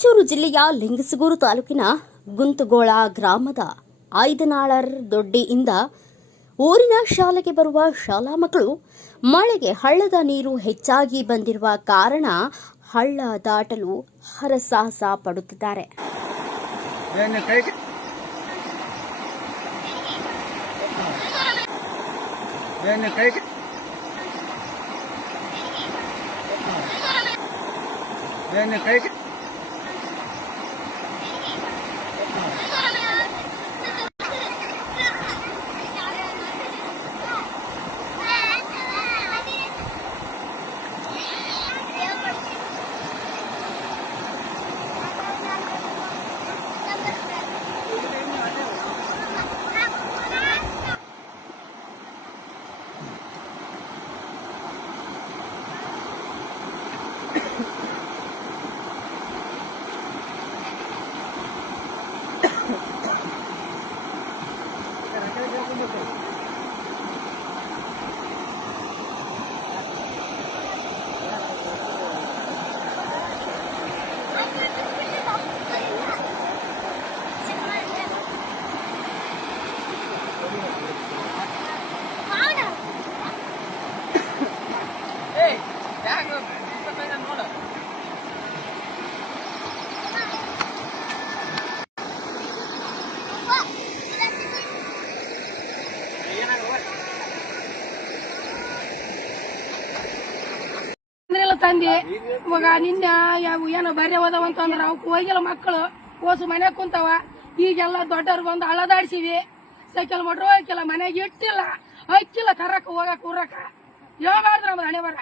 ರಾಯಚೂರು ಜಿಲ್ಲೆಯ ಲಿಂಗಸಗೂರು ತಾಲೂಕಿನ ಗುಂತಗೋಳ ಗ್ರಾಮದ ಐದನಾಳರ್ ದೊಡ್ಡಿಯಿಂದ ಊರಿನ ಶಾಲೆಗೆ ಬರುವ ಶಾಲಾ ಮಕ್ಕಳು ಮಳೆಗೆ ಹಳ್ಳದ ನೀರು ಹೆಚ್ಚಾಗಿ ಬಂದಿರುವ ಕಾರಣ ಹಳ್ಳ ದಾಟಲು ಹರಸಾಹಸ ಪಡುತ್ತಿದ್ದಾರೆ. ತಂದಿ ಇವಾಗ ನಿನ್ನೆ ಏನೋ ಬರ್ರೆ ಹೋದವಂತಂದ್ರ ಅವಕ್ಕೆ ಹೋಗಿಲ್ಲ ಮಕ್ಕಳು ಓಸು ಮನ್ಯಾಗ ಕುಂತಾವ. ಈಗೆಲ್ಲ ದೊಡ್ಡವ್ರಿಗೊಂದು ಹಳದಾಡ್ಸಿವಿ. ಸೈಕಲ್ ಮೋಟ್ರ್ ಹೋಗಿಲ್ಲ, ಮನೆಗೆ ಇಟ್ಟಿಲ್ಲ, ಹಕ್ಕಿಲ್ಲ ಕರ್ರಕ ಹೋಗಕ್ ಊರಕ ಹೇಳ್ಬಾರ್ದು ನಮ್ದು ಹಣೆ ಬರ.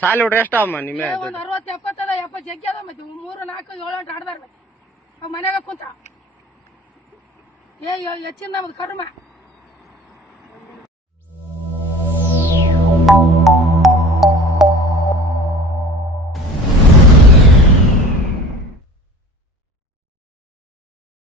ಸಾಲಿ ಹುಡ್ರಿ ಎಷ್ಟಮ್ಮ ನಿಮ್ಮ? ಒಂದು 60-70 ಅದ, 70 ಜಗ್ಗಿ ಅದ. ಮತ್ತೆ 3-4-7 8 ಆಡ್ದಾರ. ಮತ್ತೆ ಅವ್ ಮನ್ಯಾಗ ಕುಂತಾವ. ಹೆಚ್ಚಿನ ನಮ್ದು ಕರ್ಮ.